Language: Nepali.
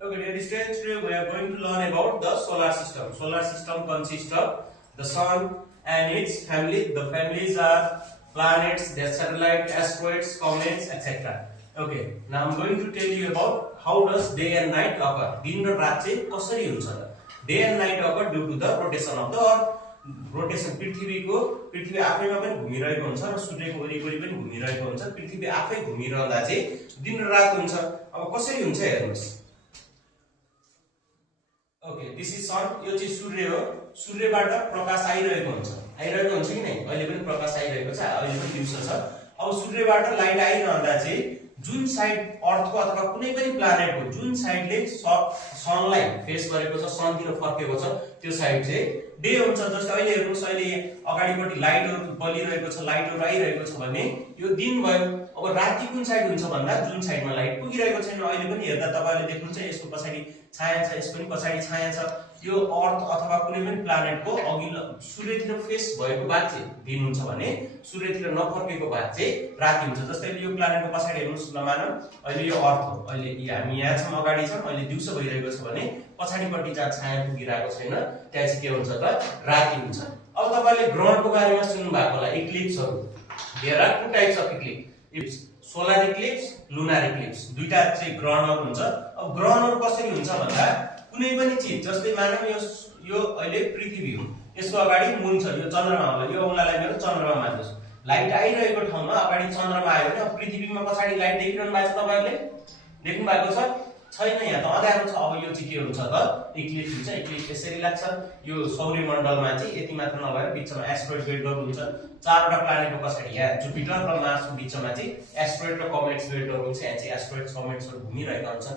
Okay, dear students, today we are going to learn about the solar system. Solar system consists of the sun and its family. The families are planets, their satellite, asteroids, comets, etc. Okay, now I'm going to tell you about how does day and night occur. दिन र रात चाहिँ कसरी हुन्छ त? Day and night occur due to the rotation of the earth. Rotation पृथ्वी आफैमा पनि घुमिरहेको हुन्छ र सूर्यको वरिपरि पनि घुमिरहेको हुन्छ। पृथ्वी आफै घुमिरहँदा चाहिँ दिन र रात हुन्छ। अब कसरी हुन्छ हेर्नुस्। ओके, दिस इज सन। यो चाहिँ सूर्य हो। सूर्यबाट प्रकाश आइरहेको हुन्छ कि नै? अहिले पनि प्रकाश आइरहेको छ, अहिले पनि दिउँसो छ। अब सूर्यबाट लाइट आइरहँदा चाहिँ जुन साइड अर्थको अथवा कुनै पनि प्लानेटको जुन साइडले सनलाई फेस गरेको छ, सनतिर फर्केको छ, त्यो साइड चाहिँ डे हुन्छ। जस्तै अहिले हेर्नुस्, अहिले अगाडिपट्टि लाइटहरु बलिरहेको छ, लाइटहरु आइरहेको छ भने यो दिन भयो। अब राति कुन साइड हुन्छ भन्दा जुन साइडमा लाइट पुगिरहेको छैन। अहिले पनि हेर्दा तपाईले देख्नुहुन्छ यसको पछाडी छाया छ, यसको पनि पछाडी छाया छ। यो अर्थ अथवा कुनै पनि प्लानेटको अघिल्लो सूर्यतिर फेस भएको बाद चाहिँ दिन हुन्छ भने सूर्यतिर नफर्केको बाद चाहिँ राति हुन्छ। जस्तै यो प्लानेटको पछाडी हेर्नुस्, नमानौं अहिले यो अर्थ हो, अहिले हामी यहाँ छौं, अगाडि छौं, अहिले दिउँसो भइरहेको छ भने पछाडीपट्टि जहाँ छाया पुगिरहेको छैन त्यहाँ चाहिँ के हुन्छ त? राति हुन्छ। अब तपाईले ग्रहणको बारेमा सुन्नु भएको होला, इक्लिप्सहरु। There are two types of eclipse, solar eclipse, lunar eclipse. दुईटा चाहिँ ग्रहणहरु हुन्छ। अब ग्रहणहरु कसरी हुन्छ भन्दा कुनै पनि चीज, जस्तै मानौं यो अहिले पृथ्वी हो, यसको अगाडि मुन छ, यो चन्द्रमा होला। यो औंलालाई मेरो चन्द्रमा मान्नुस्। लाइट आइरहेको ठाउँमा अगाडि चन्द्रमा आयो भने अब पृथ्वीमा पछाडी लाइट देखिरहनु भएको छ, तपाईहरुले देख्नु भएको छ छैन? यहाँ त अँध्यारो छ। अब यो चाहिँ के हुन्छ त? इक्लिप्स हुन्छ। इक्लिप्स यसरी लाग्छ। यो सौर्यमण्डलमा चाहिँ यति मात्र नभएर बीचमा एस्टेरोइड बेल्टहरु हुन्छ। चारवटा प्लानेटको पछाडी यहाँ जुपिटर र मार्सको बीचमा चाहिँ एस्टेरोइड र कमेट्स बेल्टहरु हुन्छ। यहाँ चाहिँ एस्टेरोइड्स कमेट्सहरु घुमिरहेका हुन्छन्।